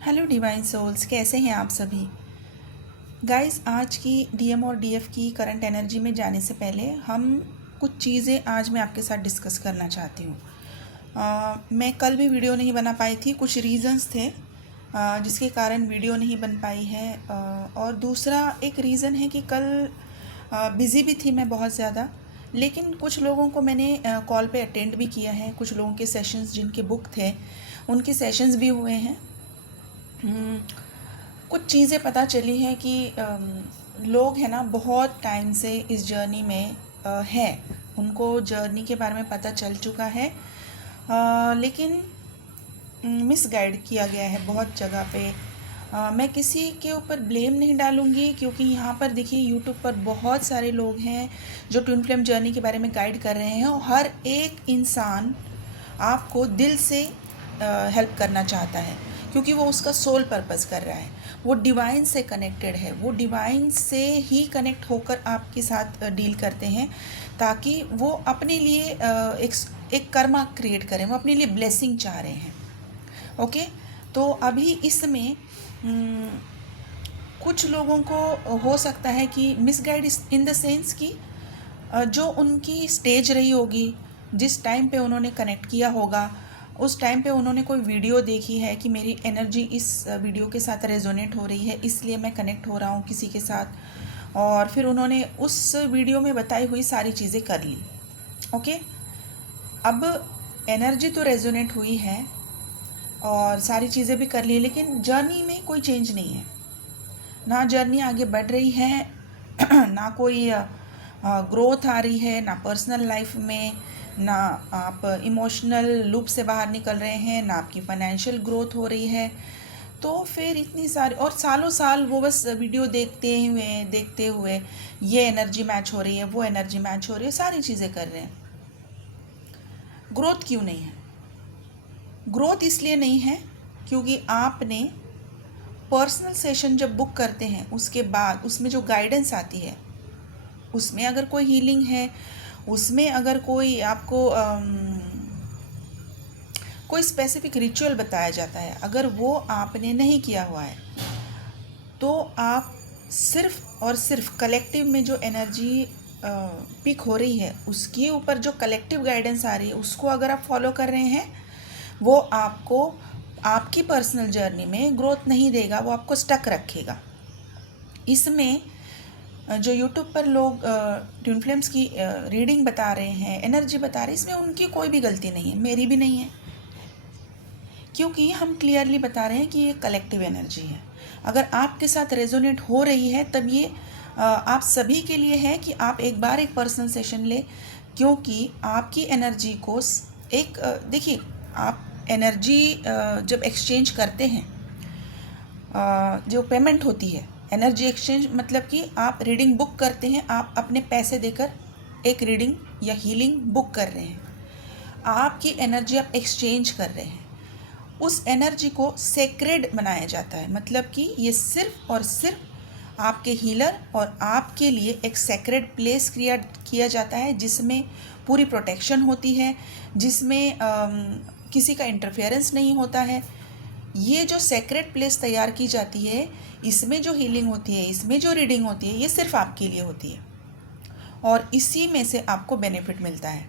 Hello divine souls, कैसे हैं आप सभी। गाइस, आज की डीएम और डीएफ की करंट एनर्जी में जाने से पहले हम कुछ चीज़ें आज मैं आपके साथ डिस्कस करना चाहती हूँ। मैं कल भी वीडियो नहीं बना पाई थी, कुछ रीज़न्स थे जिसके कारण वीडियो नहीं बन पाई है। और दूसरा एक रीज़न है कि कल बिज़ी भी थी मैं बहुत ज़्यादा, लेकिन कुछ लोगों को मैंने कॉल पे अटेंड भी किया है। कुछ लोगों के सेशंस जिनके बुक थे उनके सेशंस भी हुए हैं। कुछ चीज़ें पता चली हैं कि लोग हैं ना बहुत टाइम से इस जर्नी में है, उनको जर्नी के बारे में पता चल चुका है, लेकिन मिसगाइड किया गया है बहुत जगह पे। मैं किसी के ऊपर ब्लेम नहीं डालूँगी, क्योंकि यहाँ पर देखिए यूट्यूब पर बहुत सारे लोग हैं जो ट्विन फ्लेम जर्नी के बारे में गाइड कर रहे हैं, और हर एक इंसान आपको दिल से हेल्प करना चाहता है, क्योंकि वो उसका सोल पर्पस कर रहा है, वो डिवाइन से कनेक्टेड है, वो डिवाइन से ही कनेक्ट होकर आपके साथ डील करते हैं, ताकि वो अपने लिए एक कर्मा क्रिएट करें, वो अपने लिए ब्लेसिंग चाह रहे हैं। ओके, तो अभी इसमें कुछ लोगों को हो सकता है कि मिसगाइड इन द सेंस कि जो उनकी स्टेज रही होगी, जिस टाइम पे उन्होंने कनेक्ट किया होगा, उस टाइम पे उन्होंने कोई वीडियो देखी है कि मेरी एनर्जी इस वीडियो के साथ रेजोनेट हो रही है, इसलिए मैं कनेक्ट हो रहा हूँ किसी के साथ, और फिर उन्होंने उस वीडियो में बताई हुई सारी चीज़ें कर ली। ओके, अब एनर्जी तो रेजोनेट हुई है और सारी चीज़ें भी कर ली, लेकिन जर्नी में कोई चेंज नहीं है, ना जर्नी आगे बढ़ रही है, ना कोई ग्रोथ आ रही है, ना पर्सनल लाइफ में, ना आप इमोशनल लूप से बाहर निकल रहे हैं, ना आपकी फाइनेंशियल ग्रोथ हो रही है। तो फिर इतनी सारी, और सालों साल वो बस वीडियो देखते हुए ये एनर्जी मैच हो रही है, वो एनर्जी मैच हो रही है, सारी चीज़ें कर रहे हैं। ग्रोथ क्यों नहीं है? ग्रोथ इसलिए नहीं है क्योंकि आपने पर्सनल सेशन जब बुक करते हैं उसके बाद उसमें जो गाइडेंस आती है, उसमें अगर कोई हीलिंग है, उसमें अगर कोई आपको कोई स्पेसिफिक रिचुअल बताया जाता है, अगर वो आपने नहीं किया हुआ है, तो आप सिर्फ और सिर्फ कलेक्टिव में जो एनर्जी पिक हो रही है उसके ऊपर जो कलेक्टिव गाइडेंस आ रही है उसको अगर आप फॉलो कर रहे हैं, वो आपको आपकी पर्सनल जर्नी में ग्रोथ नहीं देगा, वो आपको स्टक रखेगा। इसमें जो यूट्यूब पर लोग ट्विन फ्लेम्स की रीडिंग बता रहे हैं, एनर्जी बता रहे हैं, इसमें उनकी कोई भी गलती नहीं है, मेरी भी नहीं है, क्योंकि हम क्लियरली बता रहे हैं कि ये कलेक्टिव एनर्जी है। अगर आपके साथ रेजोनेट हो रही है तब ये आप सभी के लिए है कि आप एक बार एक पर्सनल सेशन ले, क्योंकि आपकी एनर्जी को एक देखिए, आप एनर्जी जब एक्सचेंज करते हैं, जो पेमेंट होती है, एनर्जी एक्सचेंज मतलब कि आप रीडिंग बुक करते हैं, आप अपने पैसे देकर एक रीडिंग या हीलिंग बुक कर रहे हैं, आपकी एनर्जी आप एक्सचेंज कर रहे हैं, उस एनर्जी को सेक्रेड बनाया जाता है। मतलब कि ये सिर्फ और सिर्फ आपके हीलर और आपके लिए एक सेक्रेड प्लेस क्रिएट किया जाता है, जिसमें पूरी प्रोटेक्शन होती है, जिसमें किसी का इंटरफेरेंस नहीं होता है। ये जो सेक्रेड प्लेस तैयार की जाती है, इसमें जो हीलिंग होती है, इसमें जो रीडिंग होती है, ये सिर्फ आपके लिए होती है, और इसी में से आपको बेनिफिट मिलता है।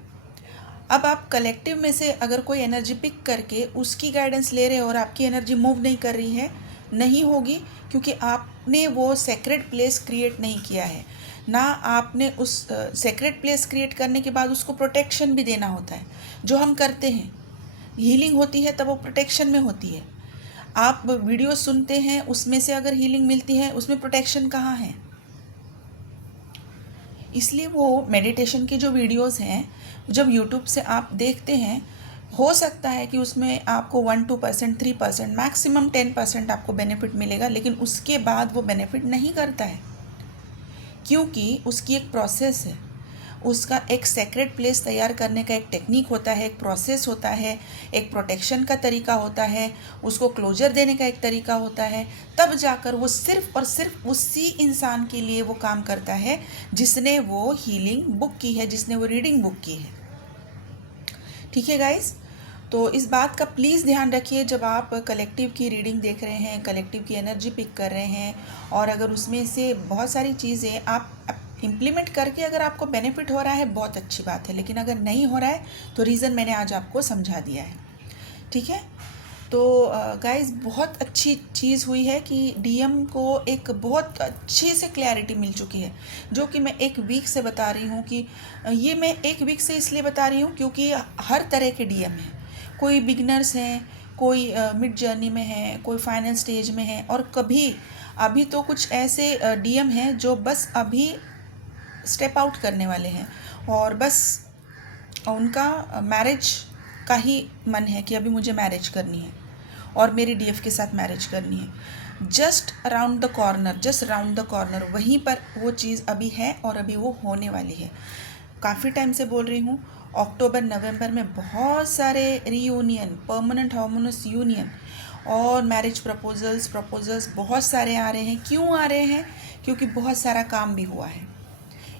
अब आप कलेक्टिव में से अगर कोई एनर्जी पिक करके उसकी गाइडेंस ले रहे हो और आपकी एनर्जी मूव नहीं कर रही है, नहीं होगी, क्योंकि आपने वो सेक्रेड प्लेस क्रिएट नहीं किया है, ना आपने उस सेक्रेड प्लेस क्रिएट करने के बाद उसको प्रोटेक्शन भी देना होता है, जो हम करते हैं। हीलिंग होती है तब वो प्रोटेक्शन में होती है। आप वीडियो सुनते हैं, उसमें से अगर हीलिंग मिलती है, उसमें प्रोटेक्शन कहाँ है? इसलिए वो मेडिटेशन की जो वीडियोस हैं, जब यूट्यूब से आप देखते हैं, हो सकता है कि उसमें आपको 1-2%, 3%, मैक्सिमम 10% आपको बेनिफिट मिलेगा, लेकिन उसके बाद वो बेनिफिट नहीं करता है, क्योंकि उसकी एक प्रोसेस है, उसका एक सेक्रेट प्लेस तैयार करने का एक टेक्निक होता है, एक प्रोसेस होता है, एक प्रोटेक्शन का तरीका होता है, उसको क्लोजर देने का एक तरीका होता है, तब जाकर वो सिर्फ और सिर्फ उसी इंसान के लिए वो काम करता है जिसने वो हीलिंग बुक की है, जिसने वो रीडिंग बुक की है। ठीक है गाइस, तो इस बात का प्लीज़ ध्यान रखिए जब आप कलेक्टिव की रीडिंग देख रहे हैं, कलेक्टिव की एनर्जी पिक कर रहे हैं, और अगर उसमें से बहुत सारी चीज़ें आप इम्प्लीमेंट करके अगर आपको बेनिफिट हो रहा है, बहुत अच्छी बात है, लेकिन अगर नहीं हो रहा है तो रीज़न मैंने आज आपको समझा दिया है। ठीक है, तो गाइस बहुत अच्छी चीज़ हुई है कि डीएम को एक बहुत अच्छे से क्लैरिटी मिल चुकी है, जो कि मैं एक वीक से बता रही हूँ कि ये मैं एक वीक से इसलिए बता रही हूँ क्योंकि हर तरह के डीएम हैं। कोई बिगनर्स हैं, कोई मिड जर्नी में है, कोई फाइनल स्टेज में है, और कभी अभी तो कुछ ऐसे डीएम हैं जो बस अभी स्टेप आउट करने वाले हैं और बस उनका मैरिज का ही मन है कि अभी मुझे मैरिज करनी है और मेरी डीएफ के साथ मैरिज करनी है। Just around the corner, just around the corner, वहीं पर वो चीज़ अभी है और अभी वो होने वाली है। काफ़ी टाइम से बोल रही हूँ, अक्टूबर नवंबर में बहुत सारे रीयूनियन, परमानेंट हार्मोनियस यूनियन और मैरिज प्रपोजल्स बहुत सारे आ रहे हैं। क्यों आ रहे हैं? क्योंकि बहुत सारा काम भी हुआ है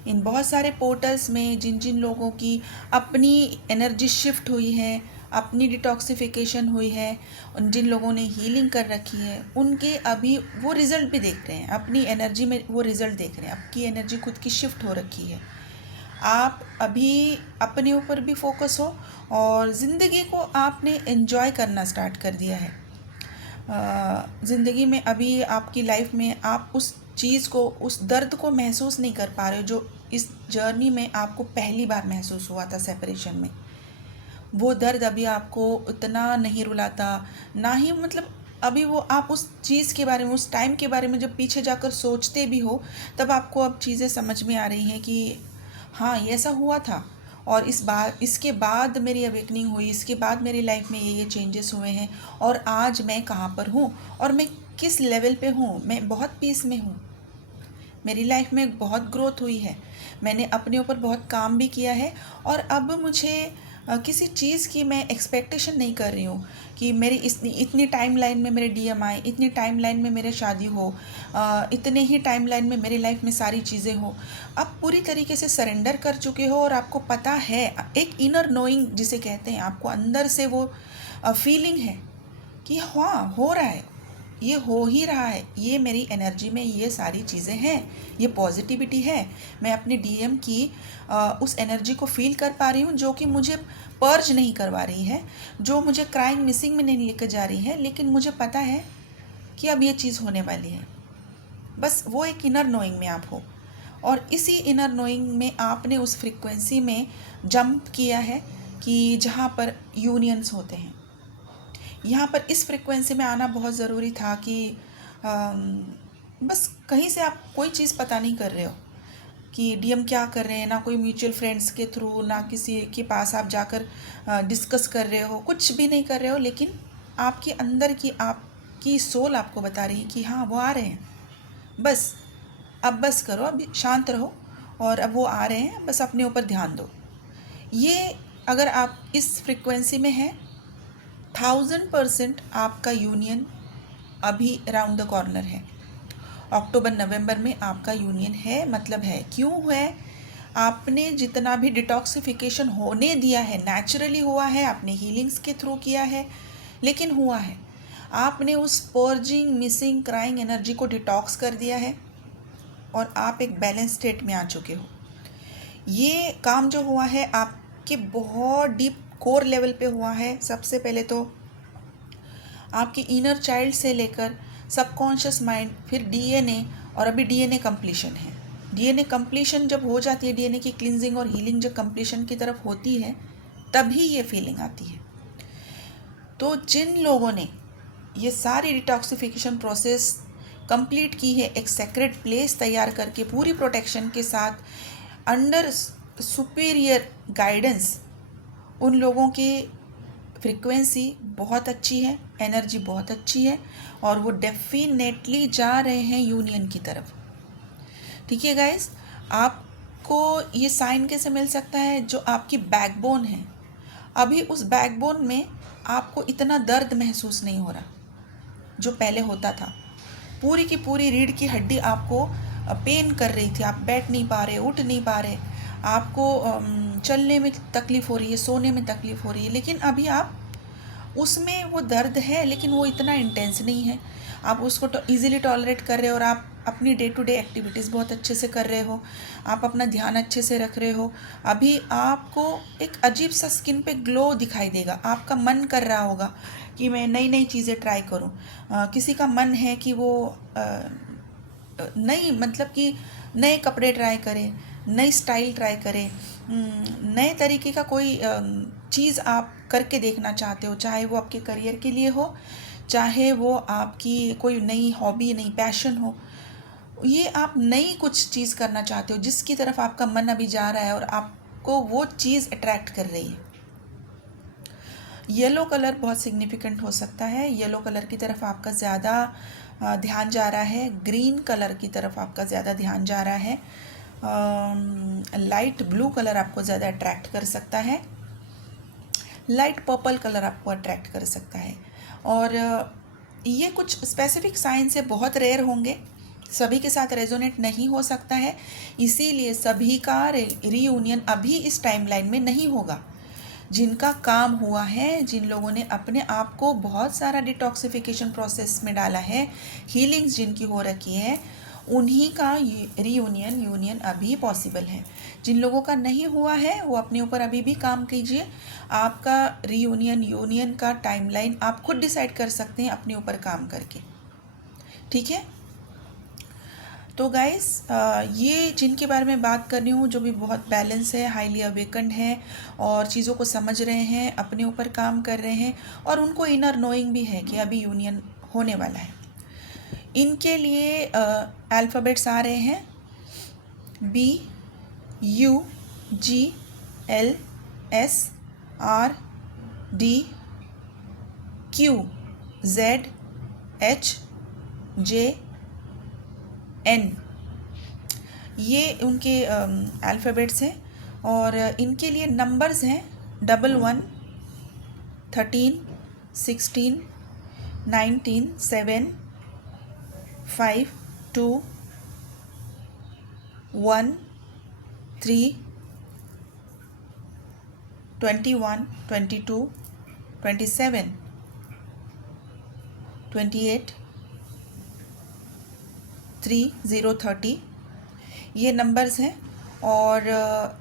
इन बहुत सारे पोर्टल्स में। जिन जिन लोगों की अपनी एनर्जी शिफ्ट हुई है, अपनी डिटॉक्सिफिकेशन हुई है, जिन लोगों ने हीलिंग कर रखी है, उनके अभी वो रिज़ल्ट भी देख रहे हैं, अपनी एनर्जी में वो रिज़ल्ट देख रहे हैं। आपकी एनर्जी खुद की शिफ्ट हो रखी है। आप अभी अपने ऊपर भी फोकस हो और ज़िंदगी को आपने एंजॉय करना स्टार्ट कर दिया है। ज़िंदगी में अभी आपकी लाइफ में आप उस चीज़ को, उस दर्द को महसूस नहीं कर पा रहे हो जो इस जर्नी में आपको पहली बार महसूस हुआ था सेपरेशन में। वो दर्द अभी आपको इतना नहीं रुलाता, ना ही मतलब अभी वो आप उस चीज़ के बारे में, उस टाइम के बारे में जब पीछे जाकर सोचते भी हो, तब आपको अब चीज़ें समझ में आ रही हैं कि हाँ ये ऐसा हुआ था और इसके बाद मेरी अवेकनिंग हुई, इसके बाद मेरी लाइफ में ये चेंजेस हुए हैं और आज मैं कहाँ पर हूँ और मैं किस लेवल पे हूँ। मैं बहुत पीस में हूँ, मेरी लाइफ में बहुत ग्रोथ हुई है, मैंने अपने ऊपर बहुत काम भी किया है और अब मुझे किसी चीज़ की मैं एक्सपेक्टेशन नहीं कर रही हूँ कि मेरी इतनी टाइम लाइन में मेरे डीएम आए, इतनी टाइम लाइन में मेरे शादी हो, इतने ही टाइम लाइन में मेरी लाइफ में सारी चीज़ें हो। आप पूरी तरीके से सरेंडर कर चुके हो और आपको पता है, एक इनर नोइंग जिसे कहते हैं, आपको अंदर से वो फीलिंग है कि हाँ हो रहा है, ये हो ही रहा है, ये मेरी एनर्जी में ये सारी चीज़ें हैं, ये पॉजिटिविटी है। मैं अपने डीएम की उस एनर्जी को फील कर पा रही हूँ जो कि मुझे पर्ज नहीं करवा रही है, जो मुझे क्राइंग मिसिंग में नहीं लेकर जा रही है, लेकिन मुझे पता है कि अब ये चीज़ होने वाली है। बस वो एक इनर नोइंग में आप हो और इसी इनर नोइंग में आपने उस फ्रीक्वेंसी में जंप किया है कि जहाँ पर यूनियंस होते हैं। यहाँ पर इस फ्रीक्वेंसी में आना बहुत ज़रूरी था कि बस कहीं से आप कोई चीज़ पता नहीं कर रहे हो कि डीएम क्या कर रहे हैं, ना कोई म्यूचुअल फ्रेंड्स के थ्रू, ना किसी के पास आप जाकर डिस्कस कर रहे हो, कुछ भी नहीं कर रहे हो, लेकिन आपके अंदर की आपकी सोल आपको बता रही है कि हाँ वो आ रहे हैं, बस अब बस करो, अब शांत रहो और अब वो आ रहे हैं, बस अपने ऊपर ध्यान दो। ये अगर आप इस फ्रीक्वेंसी में हैं, 1000% आपका यूनियन अभी अराउंड द कॉर्नर है। अक्टूबर नवंबर में आपका यूनियन है, मतलब है। क्यों है? आपने जितना भी डिटॉक्सिफिकेशन होने दिया है, नेचुरली हुआ है, आपने हीलिंग्स के थ्रू किया है, लेकिन हुआ है, आपने उस पर्जिंग, मिसिंग, क्राइंग एनर्जी को डिटॉक्स कर दिया है और आप एक बैलेंस स्टेट में आ चुके हो। ये काम जो हुआ है आपके बहुत डीप कोर लेवल पे हुआ है। सबसे पहले तो आपकी इनर चाइल्ड से लेकर सबकॉन्शियस माइंड, फिर डीएनए, और अभी डीएनए कंप्लीशन है। डीएनए कंप्लीशन जब हो जाती है, डीएनए की क्लिनजिंग और हीलिंग जब कंप्लीशन की तरफ होती है, तभी ये फीलिंग आती है। तो जिन लोगों ने ये सारी डिटॉक्सिफिकेशन प्रोसेस कंप्लीट की है, एक सेक्रेट प्लेस तैयार करके पूरी प्रोटेक्शन के साथ, अंडर सुपीरियर गाइडेंस, उन लोगों की फ्रीक्वेंसी बहुत अच्छी है, एनर्जी बहुत अच्छी है और वो डेफिनेटली जा रहे हैं यूनियन की तरफ। ठीक है गाइस, आपको ये साइन कैसे मिल सकता है? जो आपकी बैकबोन है, अभी उस बैकबोन में आपको इतना दर्द महसूस नहीं हो रहा जो पहले होता था। पूरी की पूरी रीढ़ की हड्डी आपको पेन कर रही थी, आप बैठ नहीं पा रहे, उठ नहीं पा रहे, आपको चलने में तकलीफ़ हो रही है, सोने में तकलीफ़ हो रही है, लेकिन अभी आप उसमें वो दर्द है लेकिन वो इतना इंटेंस नहीं है, आप उसको ईज़िली टॉलरेट कर रहे हो और आप अपनी डे टू डे एक्टिविटीज़ बहुत अच्छे से कर रहे हो, आप अपना ध्यान अच्छे से रख रहे हो। अभी आपको एक अजीब सा स्किन पे ग्लो दिखाई देगा, आपका मन कर रहा होगा कि मैं नई नई चीज़ें ट्राई करूं। किसी का मन है कि वो नई मतलब कि नए कपड़े ट्राई करें, नई स्टाइल ट्राई करें, नए तरीके का कोई चीज़ आप करके देखना चाहते हो, चाहे वो आपके करियर के लिए हो, चाहे वो आपकी कोई नई हॉबी, नई पैशन हो। ये आप नई कुछ चीज़ करना चाहते हो जिसकी तरफ आपका मन अभी जा रहा है और आपको वो चीज़ अट्रैक्ट कर रही है। येलो कलर बहुत सिग्निफिकेंट हो सकता है, येलो कलर की तरफ आपका ज़्यादा ध्यान जा रहा है, ग्रीन कलर की तरफ आपका ज़्यादा ध्यान जा रहा है, लाइट ब्लू कलर आपको ज़्यादा अट्रैक्ट कर सकता है, लाइट पर्पल कलर आपको अट्रैक्ट कर सकता है। और ये कुछ स्पेसिफिक साइन से बहुत रेयर होंगे, सभी के साथ रेजोनेट नहीं हो सकता है, इसीलिए सभी का रीयूनियन अभी इस टाइमलाइन में नहीं होगा। जिनका काम हुआ है, जिन लोगों ने अपने आप को बहुत सारा डिटॉक्सिफिकेशन प्रोसेस में डाला है, हीलिंग्स जिनकी हो रखी है, उन्हीं का यूनियन अभी पॉसिबल है। जिन लोगों का नहीं हुआ है वो अपने ऊपर अभी भी काम कीजिए। आपका यूनियन का टाइमलाइन आप खुद डिसाइड कर सकते हैं अपने ऊपर काम करके, ठीक है। तो गाइस, ये जिनके बारे में बात कर रही हूँ, जो भी बहुत बैलेंस है, हाईली अवेकन्ड है और चीज़ों को समझ रहे हैं, अपने ऊपर काम कर रहे हैं और उनको इनर नोइंग भी है कि अभी यूनियन होने वाला है, इनके लिए अल्फ़ाबेट्स आ रहे हैं BUGLSRDQZHJN, ये उनके अल्फ़ाबेट्स हैं। और इनके लिए नंबर्स हैं 11, 13, 16, 19, 7, 5, 2, 1, 3, 21, 22, 27, 28, 3, 0, 30, ये नंबर्स हैं। और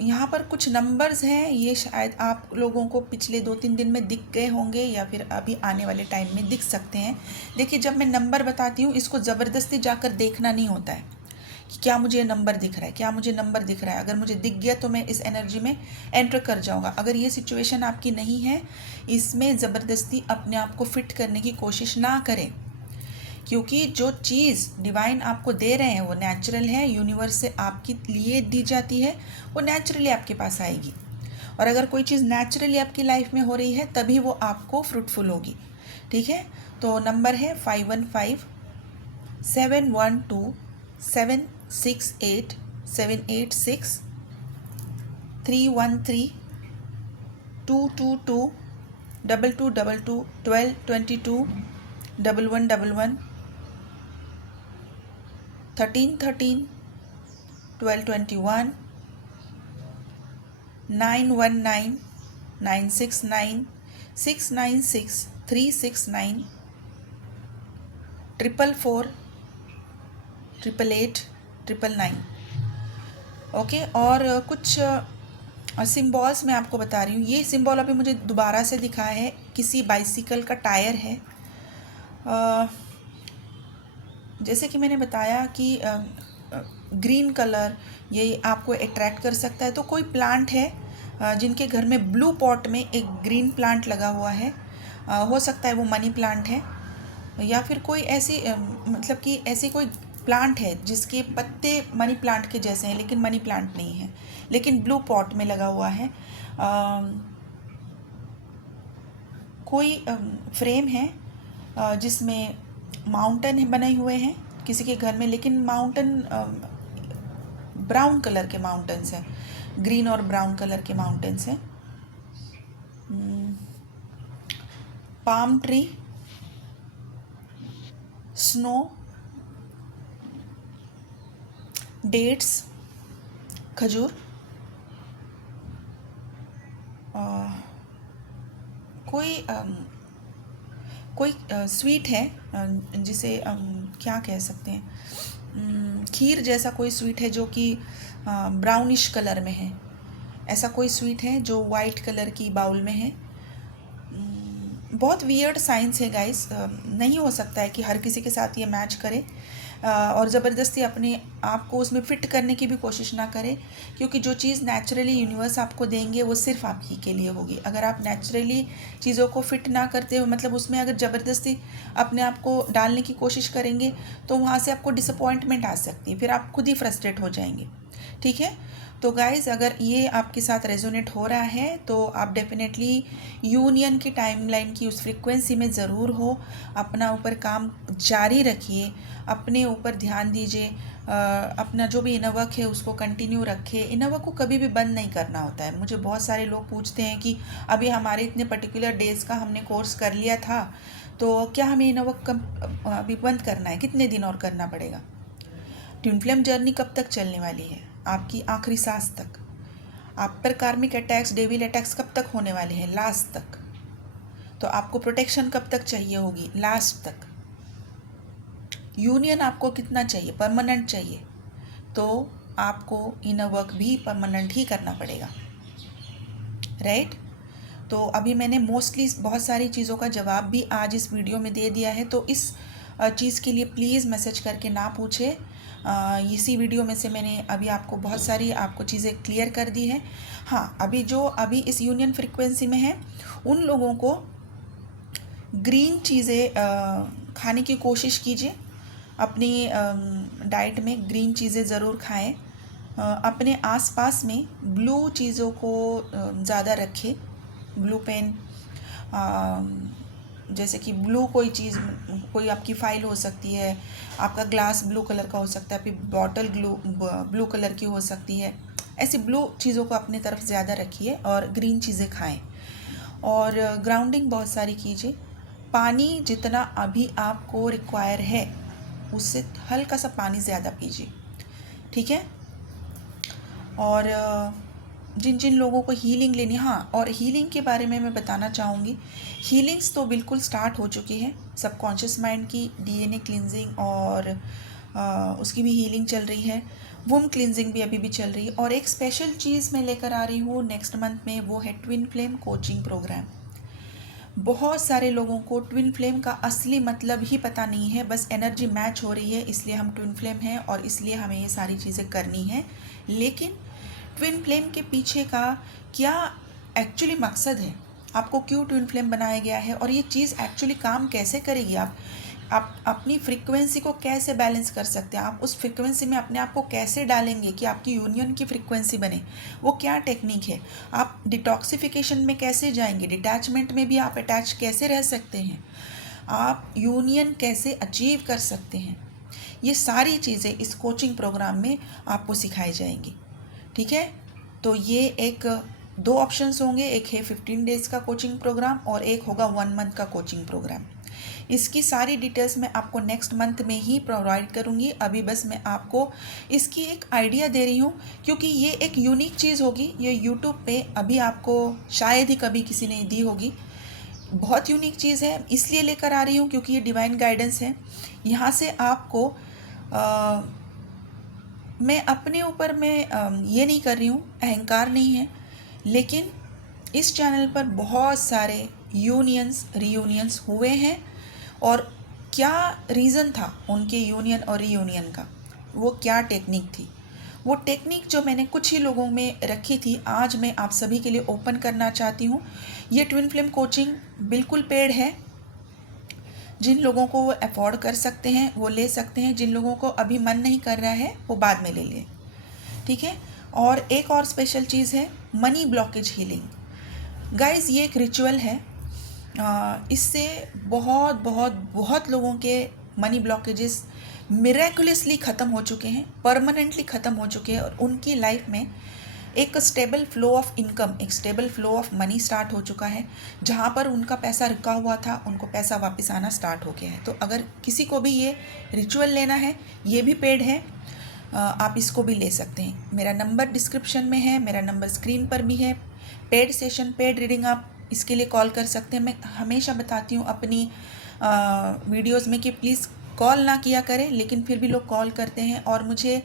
यहाँ पर कुछ नंबर्स हैं, ये शायद आप लोगों को पिछले 2-3 दिन में दिख गए होंगे या फिर अभी आने वाले टाइम में दिख सकते हैं। देखिए, जब मैं नंबर बताती हूँ, इसको ज़बरदस्ती जाकर देखना नहीं होता है कि क्या मुझे ये नंबर दिख रहा है, क्या मुझे नंबर दिख रहा है। अगर मुझे दिख गया तो मैं इस एनर्जी में एंटर कर जाऊँगा। अगर ये सिचुएशन आपकी नहीं है, इसमें ज़बरदस्ती अपने आप को फिट करने की कोशिश ना करें, क्योंकि जो चीज़ डिवाइन आपको दे रहे हैं वो नेचुरल है, यूनिवर्स से आपके लिए दी जाती है, वो नेचुरली आपके पास आएगी। और अगर कोई चीज़ नेचुरली आपकी लाइफ में हो रही है तभी वो आपको फ्रूटफुल होगी, ठीक है। तो नंबर है 515 712 768 786 313 222 2222 1222 1111 1313 1221 919 969 696 369 444 888 999। ओके। और कुछ सिम्बॉल्स मैं आपको बता रही हूँ। ये सिम्बॉल अभी मुझे दोबारा से दिखा है, किसी बाइसिकल का टायर है। जैसे कि मैंने बताया कि ग्रीन कलर ये आपको अट्रैक्ट कर सकता है। तो कोई प्लांट है जिनके घर में ब्लू पॉट में एक ग्रीन प्लांट लगा हुआ है, हो सकता है वो मनी प्लांट है या फिर कोई ऐसी मतलब कि ऐसी कोई प्लांट है जिसके पत्ते मनी प्लांट के जैसे हैं लेकिन मनी प्लांट नहीं है, लेकिन ब्लू पॉट में लगा हुआ है। कोई फ्रेम है जिसमें माउंटेन बने हुए हैं किसी के घर में, लेकिन माउंटेन ब्राउन कलर के माउंटेन्स हैं, ग्रीन और ब्राउन कलर के माउंटेन्स हैं। पाम ट्री, स्नो, डेट्स, खजूर, कोई कोई स्वीट है जिसे क्या कह सकते हैं, खीर जैसा कोई स्वीट है जो कि ब्राउनिश कलर में है। ऐसा कोई स्वीट है जो वाइट कलर की बाउल में है। बहुत वियर्ड साइंस है गाइस, नहीं हो सकता है कि हर किसी के साथ ये मैच करे और ज़बरदस्ती अपने आप को उसमें फ़िट करने की भी कोशिश ना करें, क्योंकि जो चीज़ नेचुरली यूनिवर्स आपको देंगे वो सिर्फ आप ही के लिए होगी। अगर आप नेचुरली चीज़ों को फिट ना करते हो, मतलब उसमें अगर ज़बरदस्ती अपने आप को डालने की कोशिश करेंगे तो वहाँ से आपको डिसअपॉइंटमेंट आ सकती है, फिर आप खुद ही फ्रस्ट्रेट हो जाएंगे। ठीक है, तो गाइज़ अगर ये आपके साथ रेजोनेट हो रहा है तो आप डेफिनेटली यूनियन की टाइमलाइन की उस फ्रीक्वेंसी में ज़रूर हो। अपना ऊपर काम जारी रखिए, अपने ऊपर ध्यान दीजिए, अपना जो भी इनर वर्क है उसको कंटिन्यू रखिए। इनर वर्क को कभी भी बंद नहीं करना होता है। मुझे बहुत सारे लोग पूछते हैं कि अभी हमारे इतने पर्टिकुलर डेज़ का हमने कोर्स कर लिया था, तो क्या हमें इनर वर्क अभी बंद करना है, कितने दिन और करना पड़ेगा? ट्विन फ्लेम जर्नी कब तक चलने वाली है? आपकी आखिरी सांस तक। आप पर कार्मिक अटैक्स, डेविल अटैक्स कब तक होने वाले हैं? लास्ट तक। तो आपको प्रोटेक्शन कब तक चाहिए होगी? लास्ट तक। यूनियन आपको कितना चाहिए? परमानेंट चाहिए, तो आपको इनर वर्क भी परमानेंट ही करना पड़ेगा, राइट? तो अभी मैंने मोस्टली बहुत सारी चीज़ों का जवाब भी आज इस वीडियो में दे दिया है, तो इस चीज़ के लिए प्लीज़ मैसेज करके ना पूछे। इसी वीडियो में से मैंने अभी आपको बहुत सारी आपको चीज़ें क्लियर कर दी है। हाँ, अभी इस यूनियन फ्रिक्वेंसी में है उन लोगों को ग्रीन चीज़ें खाने की कोशिश कीजिए। अपनी डाइट में ग्रीन चीज़ें ज़रूर खाएं। अपने आसपास में ब्लू चीज़ों को ज़्यादा रखें। ब्लू पेन, जैसे कि ब्लू कोई चीज़, कोई आपकी फ़ाइल हो सकती है, आपका ग्लास ब्लू कलर का हो सकता है, आपकी बॉटल ब्लू कलर की हो सकती है। ऐसी ब्लू चीज़ों को अपनी तरफ ज़्यादा रखिए और ग्रीन चीज़ें खाएं। और ग्राउंडिंग बहुत सारी कीजिए। पानी जितना अभी आपको रिक्वायर है उससे हल्का सा पानी ज़्यादा पीजिए, ठीक है? और जिन जिन लोगों को हीलिंग लेनी, हाँ, और हीलिंग के बारे में मैं बताना चाहूँगी, हीलिंग्स तो बिल्कुल स्टार्ट हो चुकी है। सबकॉन्शियस माइंड की डीएनए क्लिनजिंग और उसकी भी हीलिंग चल रही है। वुम क्लिनजिंग भी अभी भी चल रही है। और एक स्पेशल चीज़ मैं लेकर आ रही हूँ नेक्स्ट मंथ में, वो है ट्विन फ्लेम कोचिंग प्रोग्राम। बहुत सारे लोगों को ट्विन फ्लेम का असली मतलब ही पता नहीं है, बस एनर्जी मैच हो रही है इसलिए हम ट्विन फ्लेम हैं और इसलिए हमें ये सारी चीज़ें करनी है। लेकिन ट्विन फ्लेम के पीछे का क्या एक्चुअली मकसद है, आपको क्यों ट्विन फ्लेम बनाया गया है और ये चीज़ एक्चुअली काम कैसे करेगी, आप अपनी फ्रीक्वेंसी को कैसे बैलेंस कर सकते हैं, आप उस फ्रीक्वेंसी में अपने आप को कैसे डालेंगे कि आपकी यूनियन की फ्रीक्वेंसी बने, वो क्या टेक्निक है, आप डिटॉक्सिफिकेशन में कैसे जाएंगे, डिटैचमेंट में भी आप अटैच कैसे रह सकते हैं, आप यूनियन कैसे अचीव कर सकते हैं, ये सारी चीज़ें इस कोचिंग प्रोग्राम में आपको सिखाई जाएंगी, ठीक है? तो ये एक दो ऑप्शंस होंगे, एक है 15 डेज़ का कोचिंग प्रोग्राम और एक होगा 1 मंथ का कोचिंग प्रोग्राम। इसकी सारी डिटेल्स मैं आपको नेक्स्ट मंथ में ही प्रोवाइड करूँगी। अभी बस मैं आपको इसकी एक आइडिया दे रही हूँ, क्योंकि ये एक यूनिक चीज़ होगी। ये यूट्यूब पे अभी आपको शायद ही कभी किसी ने दी होगी। बहुत यूनिक चीज़ है, इसलिए लेकर आ रही हूँ क्योंकि ये डिवाइन गाइडेंस है। यहाँ से आपको मैं अपने ऊपर मैं ये नहीं कर रही हूँ, अहंकार नहीं है, लेकिन इस चैनल पर बहुत सारे यूनियंस रीयूनियंस हुए हैं और क्या रीज़न था उनके यूनियन और रीयूनियन का, वो क्या टेक्निक थी, वो टेक्निक जो मैंने कुछ ही लोगों में रखी थी, आज मैं आप सभी के लिए ओपन करना चाहती हूँ। ये ट्विन फ्लेम कोचिंग बिल्कुल पेड है। जिन लोगों को वो अफोर्ड कर सकते हैं वो ले सकते हैं, जिन लोगों को अभी मन नहीं कर रहा है वो बाद में ले लें, ठीक है? और एक और स्पेशल चीज़ है मनी ब्लॉकेज हीलिंग। गाइस, ये एक रिचुअल है, इससे बहुत बहुत बहुत लोगों के मनी ब्लॉकेजेस मिरेकुलसली ख़त्म हो चुके हैं, परमानेंटली ख़त्म हो चुके हैं और उनकी लाइफ में एक स्टेबल फ्लो ऑफ इनकम, एक stable flow of money start हो चुका है। जहाँ पर उनका पैसा रुका हुआ था उनको पैसा वापस आना स्टार्ट हो गया है। तो अगर किसी को भी ये रिचुअल लेना है, ये भी पेड है, आप इसको भी ले सकते हैं। मेरा नंबर डिस्क्रिप्शन में है, मेरा नंबर स्क्रीन पर भी है। पेड सेशन, पेड रीडिंग आप इसके लिए कॉल कर सकते हैं। मैं हमेशा बताती हूँ अपनी वीडियोस में कि प्लीज़ कॉल ना किया करें, लेकिन फिर भी लोग कॉल करते हैं और मुझे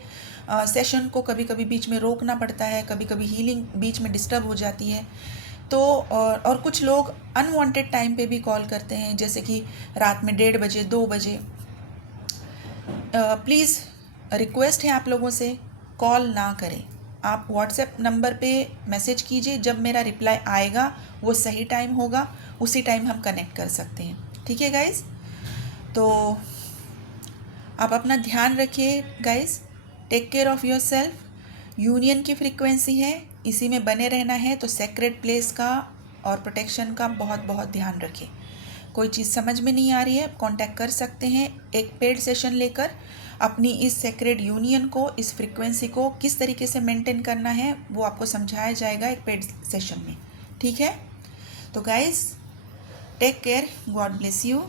सेशन को कभी कभी बीच में रोकना पड़ता है, कभी कभी हीलिंग बीच में डिस्टर्ब हो जाती है। तो और कुछ लोग अनवांटेड टाइम पे भी कॉल करते हैं, जैसे कि रात में 1:30 बजे 2 बजे। प्लीज़ रिक्वेस्ट है आप लोगों से, कॉल ना करें। आप व्हाट्सएप नंबर पे मैसेज कीजिए, जब मेरा रिप्लाई आएगा वो सही टाइम होगा, उसी टाइम हम कनेक्ट कर सकते हैं। ठीक है गाइज़, तो आप अपना ध्यान रखिए guys, take care of yourself. Union की फ्रीक्वेंसी है, इसी में बने रहना है, तो सेक्रेड प्लेस का और प्रोटेक्शन का बहुत बहुत ध्यान रखें। कोई चीज़ समझ में नहीं आ रही है, कांटेक्ट कर सकते हैं। एक पेड सेशन लेकर अपनी इस सेक्रेड यूनियन को, इस फ्रीक्वेंसी को किस तरीके से मेंटेन करना है वो आपको समझाया जाएगा एक पेड सेशन में। ठीक है, तो guys take care, God bless you.